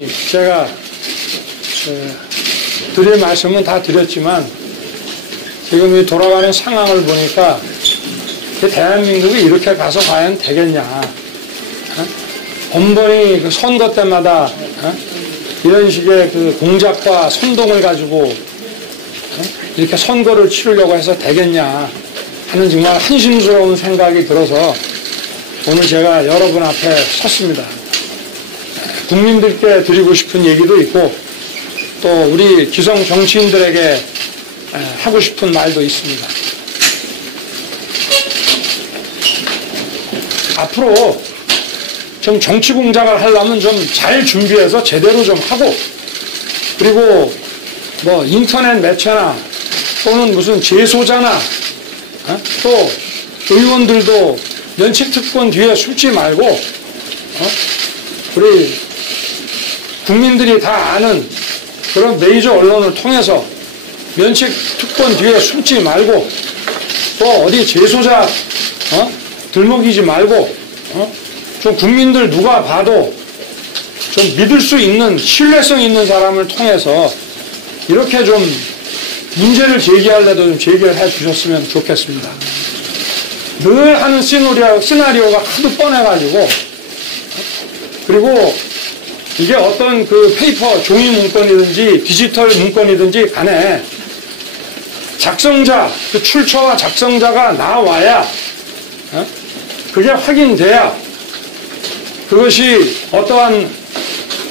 제가 드릴 말씀은 다 드렸지만 지금 이 돌아가는 상황을 보니까 대한민국이 이렇게 가서 과연 되겠냐. 번번이 그 선거 때마다 이런 식의 그 공작과 선동을 가지고 이렇게 선거를 치르려고 해서 되겠냐 하는 정말 한심스러운 생각이 들어서 오늘 제가 여러분 앞에 섰습니다. 국민들께 드리고 싶은 얘기도 있고 또 우리 기성 정치인들에게 하고 싶은 말도 있습니다. 앞으로 좀 정치 공작을 하려면 좀 잘 준비해서 제대로 좀 하고, 그리고 뭐 인터넷 매체나 또는 무슨 재소자나 또 의원들도 면책특권 뒤에 숨지 말고 우리 국민들이 다 아는 그런 메이저 언론을 통해서 면책특권 뒤에 숨지 말고 또 어디 재소자 들먹이지 말고 좀 국민들 누가 봐도 좀 믿을 수 있는 신뢰성 있는 사람을 통해서 이렇게 좀 문제를 제기하려도 좀 제기를 해 주셨으면 좋겠습니다. 늘 하는 시나리오가 하도 뻔해가지고, 그리고 이게 어떤 그 페이퍼 종이 문건이든지 디지털 문건이든지 간에 작성자, 그 출처와 작성자가 나와야 그게 확인돼야 그것이 어떠한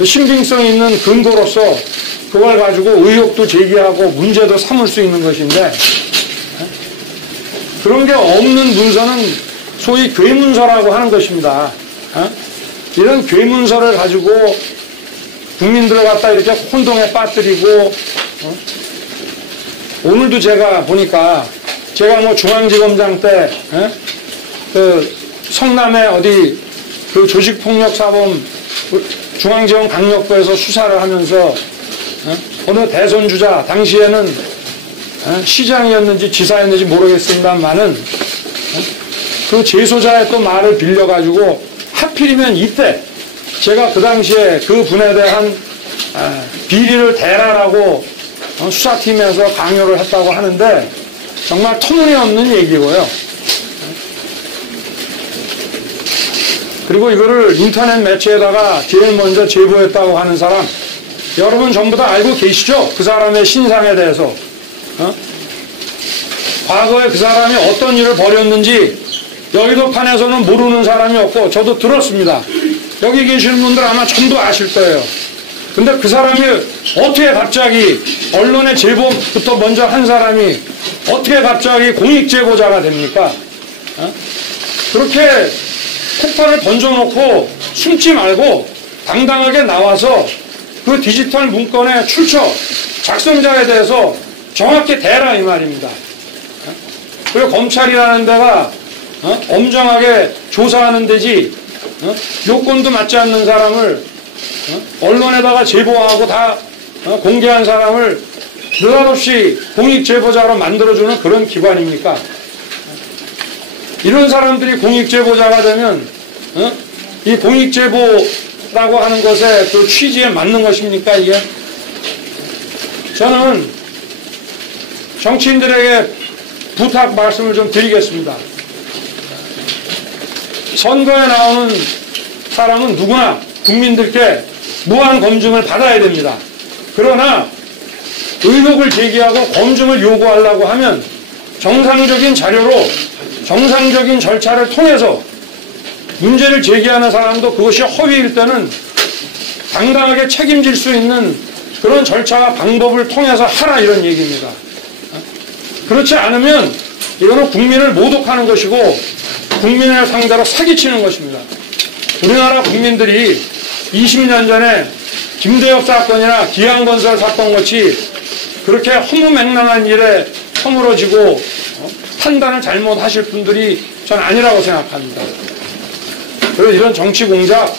신빙성 있는 근거로서 그걸 가지고 의혹도 제기하고 문제도 삼을 수 있는 것인데, 그런 게 없는 문서는 소위 괴문서라고 하는 것입니다. 이런 괴문서를 가지고 국민들을 갖다 이렇게 혼동에 빠뜨리고, 오늘도 제가 보니까 제가 뭐 중앙지검장 때 그 성남에 어디 그 조직폭력사범 중앙지검 강력부에서 수사를 하면서 어느 대선 주자, 당시에는 시장이었는지 지사였는지 모르겠습니다만은 그 재소자의 또 말을 빌려가지고 하필이면 이때 제가 그 당시에 그 분에 대한 비리를 대라라고 수사팀에서 강요를 했다고 하는데 정말 터무니없는 얘기고요. 그리고 이거를 인터넷 매체에다가 제일 먼저 제보했다고 하는 사람, 여러분 전부 다 알고 계시죠? 그 사람의 신상에 대해서. 과거에 그 사람이 어떤 일을 벌였는지 여의도판에서는 모르는 사람이 없고 저도 들었습니다. 여기 계시는 분들 아마 전부 아실 거예요. 근데 그 사람이 어떻게 갑자기 언론의 제보부터 먼저 한 사람이 어떻게 갑자기 공익제보자가 됩니까? 그렇게 폭탄을 던져놓고 숨지 말고 당당하게 나와서 그 디지털 문건의 출처, 작성자에 대해서 정확히 대라 이 말입니다. 그리고 검찰이라는 데가 엄정하게 조사하는 데지 요건도 맞지 않는 사람을 언론에다가 제보하고 다 공개한 사람을 느닷없이 공익제보자로 만들어주는 그런 기관입니까? 이런 사람들이 공익제보자가 되면 이 공익제보라고 하는 것의 그 취지에 맞는 것입니까 이게? 저는 정치인들에게 부탁 말씀을 좀 드리겠습니다. 선거에 나오는 사람은 누구나 국민들께 무한 검증을 받아야 됩니다. 그러나 의혹을 제기하고 검증을 요구하려고 하면 정상적인 자료로 정상적인 절차를 통해서 문제를 제기하는 사람도 그것이 허위일 때는 당당하게 책임질 수 있는 그런 절차와 방법을 통해서 하라 이런 얘기입니다. 그렇지 않으면 이거는 국민을 모독하는 것이고 국민을 상대로 사기치는 것입니다. 우리나라 국민들이 20년 전에 김대엽 사건이나 기안건설 사건 같이 그렇게 허무맹랑한 일에 허물어지고 판단을 잘못하실 분들이 전 아니라고 생각합니다. 그래서 이런 정치 공작,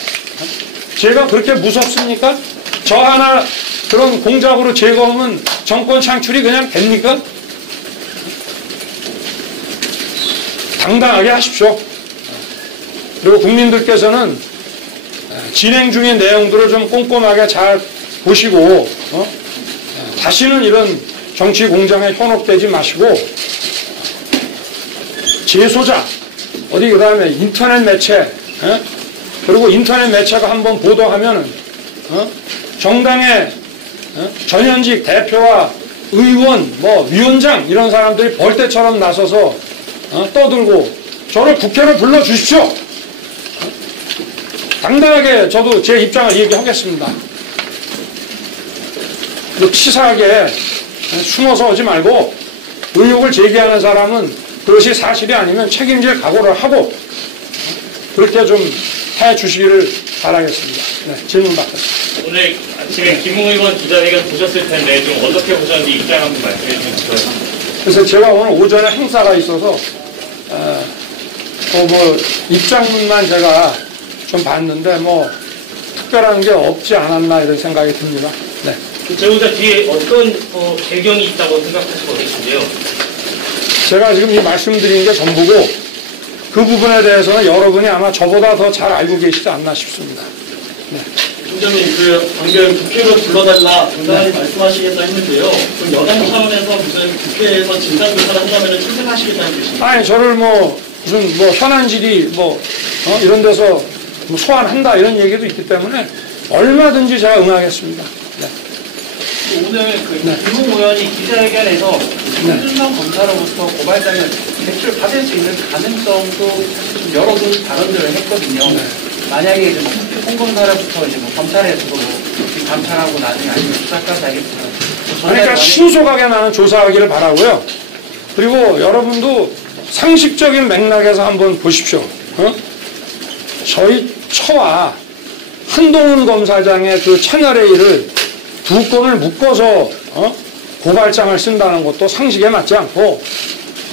제가 그렇게 무섭습니까? 저 하나 그런 공작으로 제거하면 정권 창출이 그냥 됩니까? 당당하게 하십시오. 그리고 국민들께서는 진행 중인 내용들을 좀 꼼꼼하게 잘 보시고 다시는 이런 정치 공정에 현혹되지 마시고 재소자 어디 그다음에 인터넷 매체 그리고 인터넷 매체가 한번 보도하면은 정당의 전현직 대표와 의원 뭐 위원장 이런 사람들이 벌떼처럼 나서서 떠들고 저를 국회로 불러주십시오. 당당하게 저도 제 입장을 얘기하겠습니다. 치사하게 숨어서 오지 말고 의혹을 제기하는 사람은 그것이 사실이 아니면 책임질 각오를 하고 그렇게 좀 해주시기를 바라겠습니다. 네, 질문 받겠습니다. 오늘 아침에 김웅 의원 기자회견 보셨을 텐데 좀 어떻게 보셨는지 입장 한번 말씀해 주시면 좋겠습니다. 그래서 제가 오늘 오전에 행사가 있어서 뭐 입장문만 제가 좀 봤는데 뭐 특별한 게 없지 않았나 이런 생각이 듭니다. 네. 그 제보자 뒤에 어떤 배경이 있다고 생각하시고 계신데요? 제가 지금 이 말씀드린 게 전부고 그 부분에 대해서는 여러분이 아마 저보다 더 잘 알고 계시지 않나 싶습니다. 네. 총장님, 방금 국회로 불러달라 당당히 말씀하시겠다 했는데요. 그럼 여당 차원에서 무슨 국회에서 진상조사를 한다면 출석하시겠다는 뜻입니까? 아니 저를 무슨 현안 질의 이런 데서 소환한다 이런 얘기도 있기 때문에 얼마든지 제가 응하겠습니다. 네. 오늘 김웅 의원이 기자회견에서 윤석열 검사로부터 고발장을 제출받을 수 있는 가능성도 사실 좀 여러 발언들을 했거든요. 만약에 홍 검사로부터 검찰에서도 감찰하고 나중에 아니면 수사까지 하겠지만 그러니까 신속하게 나는 조사하기를 바라고요. 그리고 여러분도 상식적인 맥락에서 한번 보십시오. 저희 처와 한동훈 검사장의 그 채널A를 두 건을 묶어서 고발장을 쓴다는 것도 상식에 맞지 않고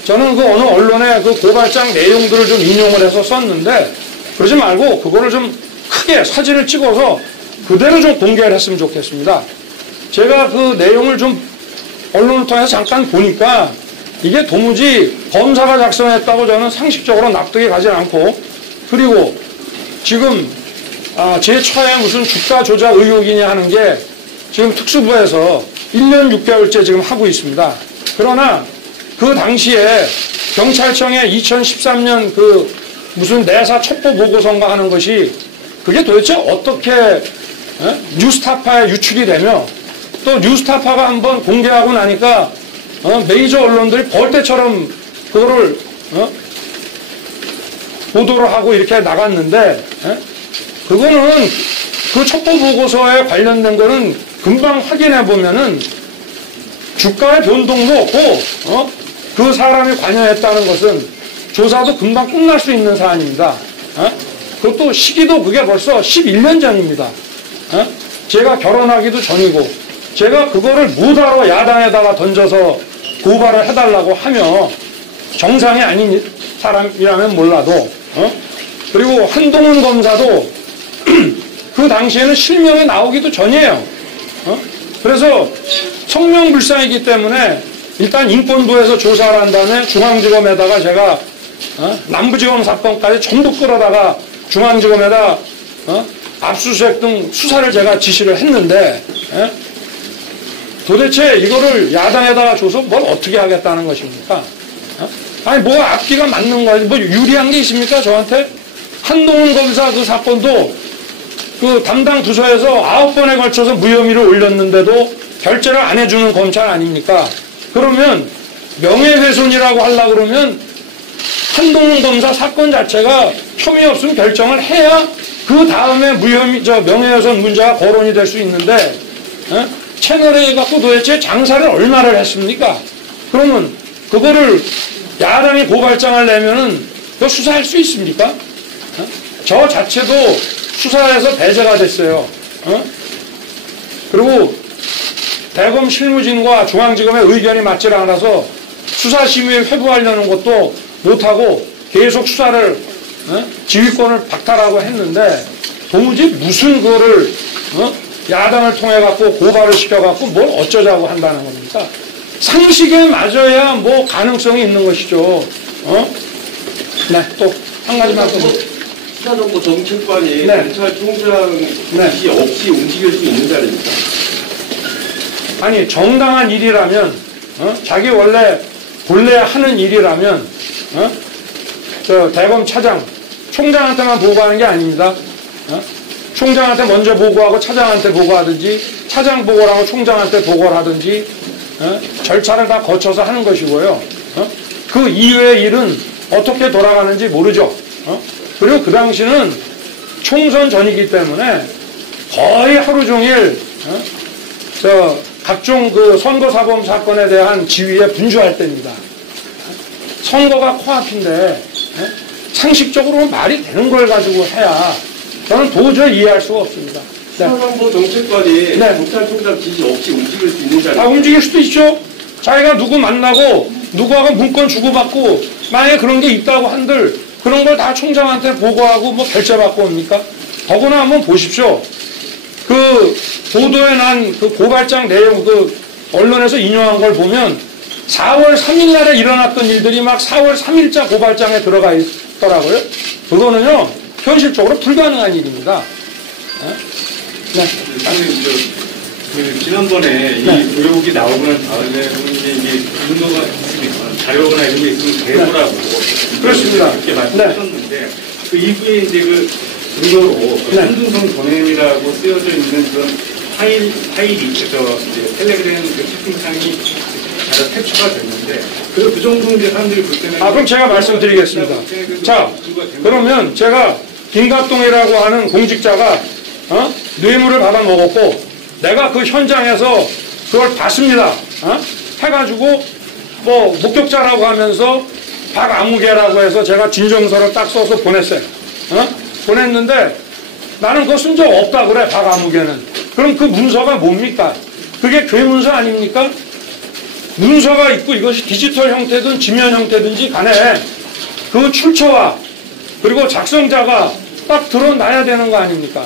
저는 그 어느 언론에 그 고발장 내용들을 좀 인용을 해서 썼는데 그러지 말고 그거를 좀 크게 사진을 찍어서 그대로 좀 공개를 했으면 좋겠습니다. 제가 그 내용을 좀 언론을 통해서 잠깐 보니까 이게 도무지 검사가 작성했다고 저는 상식적으로 납득이 가지 않고 그리고 지금 제 처에 무슨 주가 조작 의혹이냐 하는 게 지금 특수부에서 1년 6개월째 지금 하고 있습니다. 그러나 그 당시에 경찰청에 2013년 그 무슨 내사 첩보 보고서인가 하는 것이 그게 도대체 어떻게 뉴스타파에 유출이 되며 또 뉴스타파가 한번 공개하고 나니까 메이저 언론들이 벌떼처럼 그거를 보도를 하고 이렇게 나갔는데 그거는 그 첩보 보고서에 관련된 거는 금방 확인해 보면은 주가의 변동도 없고 그 사람이 관여했다는 것은 조사도 금방 끝날 수 있는 사안입니다. 그것도 시기도 그게 벌써 11년 전입니다. 제가 결혼하기도 전이고 제가 그거를 무다로 야당에다가 던져서 고발을 해달라고 하며 정상이 아닌 사람이라면 몰라도 그리고 한동훈 검사도 그 당시에는 실명이 나오기도 전이에요. 그래서 성명불상이기 때문에 일단 인권부에서 조사를 한 다음에 중앙지검에다가 제가 남부지검 사건까지 전부 끌어다가 중앙지검에다 압수수색 등 수사를 제가 지시를 했는데 도대체 이거를 야당에다가 줘서 뭘 어떻게 하겠다는 것입니까? 아니 뭐가 앞뒤가 맞는 거지 뭐 유리한 게 있습니까 저한테? 한동훈 검사 그 사건도 그 담당 부서에서 9번에 걸쳐서 무혐의를 올렸는데도 결재를 안 해주는 검찰 아닙니까? 그러면 명예훼손이라고 하려고 그러면 한동훈 검사 사건 자체가 혐의 없음 결정을 해야 그 다음에 명예훼손 문제가 거론이 될 수 있는데 채널A 갖고 도대체 장사를 얼마를 했습니까? 그러면 그거를 야당이 고발장을 내면은 그 수사할 수 있습니까? 저 자체도 수사에서 배제가 됐어요. 그리고 대검 실무진과 중앙지검의 의견이 맞질 않아서 수사심의에 회부하려는 것도 못하고 계속 수사를 지휘권을 박탈하고 했는데 도무지 무슨 그거를 야당을 통해 갖고 고발을 시켜 갖고 뭘 어쩌자고 한다는 겁니까? 상식에 맞아야 뭐 가능성이 있는 것이죠. 네, 또 한 가지만 더. 수사정보정책관이 네. 검찰총장 네. 지시 없이 움직일 수 있는 자리입니까? 아니 정당한 일이라면 자기 본래 하는 일이라면 저 대검 차장 총장한테만 보고하는 게 아닙니다. 총장한테 먼저 보고하고 차장한테 보고하든지 차장 보고를 하고 총장한테 보고를 하든지 절차를 다 거쳐서 하는 것이고요. 그 이외의 일은 어떻게 돌아가는지 모르죠. 그리고 그 당시는 총선 전이기 때문에 거의 하루 종일 각종 그 선거사범 사건에 대한 지휘에 분주할 때입니다. 선거가 코앞인데 상식적으로 말이 되는 걸 가지고 해야 저는 도저히 이해할 수가 없습니다. 네. 수사정보정책관이 네. 검찰총장 지시 없이 움직일 수 있는 자리입니까? 움직일 수도 있죠. 자기가 누구 만나고 누구하고 문건 주고받고 만약에 그런 게 있다고 한들 그런 걸 다 총장한테 보고하고 뭐 결재받고 옵니까? 더구나 한번 보십시오. 그 보도에 난 그 고발장 내용 그 언론에서 인용한 걸 보면 4월 3일 날에 일어났던 일들이 막 4월 3일자 고발장에 들어가 있더라고요. 그거는요 현실적으로 불가능한 일입니다. 네. 지난번에 네. 이 의혹이 나오고 난 다음에 이게 근거가 있으면 자료나 이런 게 있으면 대보라고 그렇습니다. 이렇게 말씀하셨는데 그 이후에 이제 그 근거로 한중성 전행이라고 쓰여져 있는 그런 파일이 있죠. 이제 텔레그램 그 채팅창이 캡처가 됐는데 그 정도는 이제 사람들이 볼 때는 그럼 제가 말씀드리겠습니다. 자, 그러면 제가 김갑동이라고 하는 공직자가 뇌물을 받아 먹었고 내가 그 현장에서 그걸 봤습니다. 해가지고 뭐 목격자라고 하면서 박아무개라고 해서 제가 진정서를 딱 써서 보냈어요. 보냈는데 나는 그거 쓴 적 없다 그래 박아무개는. 그럼 그 문서가 뭡니까? 그게 괴문서 아닙니까? 문서가 있고 이것이 디지털 형태든 지면 형태든지 간에 그 출처와 그리고 작성자가 딱 드러나야 되는 거 아닙니까?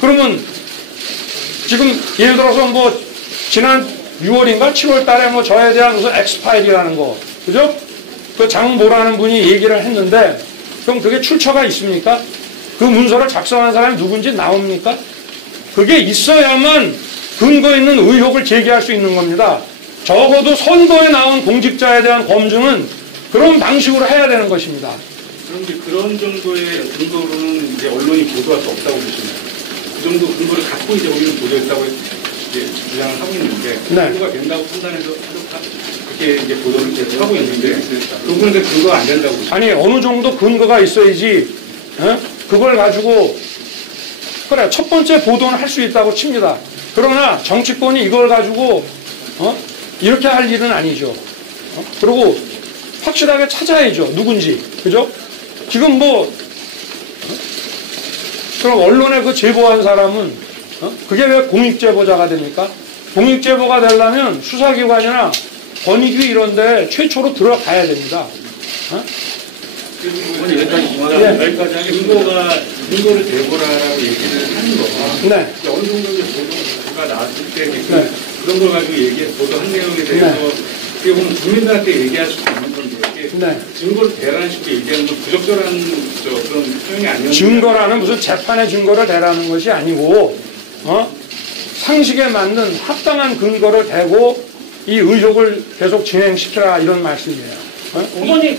그러면 지금 예를 들어서 뭐 지난 6월인가 7월 달에 뭐 저에 대한 무슨 엑스파일이라는 거 그죠? 그 장모라는 분이 얘기를 했는데 그럼 그게 출처가 있습니까? 그 문서를 작성한 사람이 누군지 나옵니까? 그게 있어야만 근거 있는 의혹을 제기할 수 있는 겁니다. 적어도 선거에 나온 공직자에 대한 검증은 그런 방식으로 해야 되는 것입니다. 그럼 이제 그런 정도의 근거로는 이제 언론이 보도할 수 없다고 보시나요? 그 정도 근거를 갖고 이제 우리는 보도했다고 이제 주장을 하고 있는데 근거가 된다고 판단해서 그렇게 이제 보도를 계속 하고 있는데 그 부분은 근거가 안 된다고 보시나요? 아니 어느 정도 근거가 있어야지 그걸 가지고 그래 첫 번째 보도는 할 수 있다고 칩니다. 그러나 정치권이 이걸 가지고 이렇게 할 일은 아니죠. 그리고 확실하게 찾아야죠. 누군지. 그죠? 지금 뭐 그럼 언론에 그 제보한 사람은 그게 왜 공익제보자가 됩니까? 공익제보가 되려면 수사기관이나 권익위 이런 데 최초로 들어가야 됩니다. 여기까지 하겠습니다. 근거를 대보라라고 얘기를 하는 거가 네. 어느 정도의 보도가 나왔을 때 그런 걸 가지고 보도한 내용에 대해서 어떻게 보면 국민들한테 얘기할 수도 있는 건데 증거를 대라는 식으로 얘기하는 건 부적절한 그런 표현이 아니었나요? 증거라는 무슨 재판의 증거를 대라는 것이 아니고 상식에 맞는 합당한 근거를 대고 이 의혹을 계속 진행시키라 이런 말씀이에요. 어머니,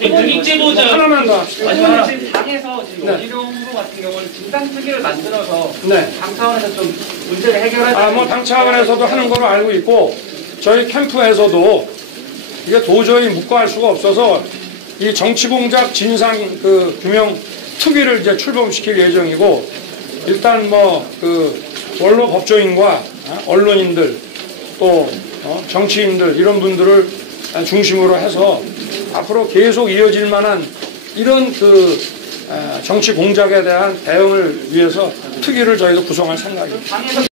공익제보자 하나만 더 합시다. 아니, 지금 당에서 지금 어지러운 거 같은 경우는 진단특위를 만들어서 당 차원에서 좀 문제를 해결하자. 뭐 당 차원에서도 하는 걸로 알고 있고 저희 캠프에서도 이게 도저히 묵과할 수가 없어서 이 정치공작 진상 그 규명 특위를 이제 출범시킬 예정이고 일단 뭐 그 원로 법조인과 언론인들 또 정치인들 이런 분들을 중심으로 해서 앞으로 계속 이어질 만한 이런 그 정치 공작에 대한 대응을 위해서 특위를 저희도 구성할 생각입니다.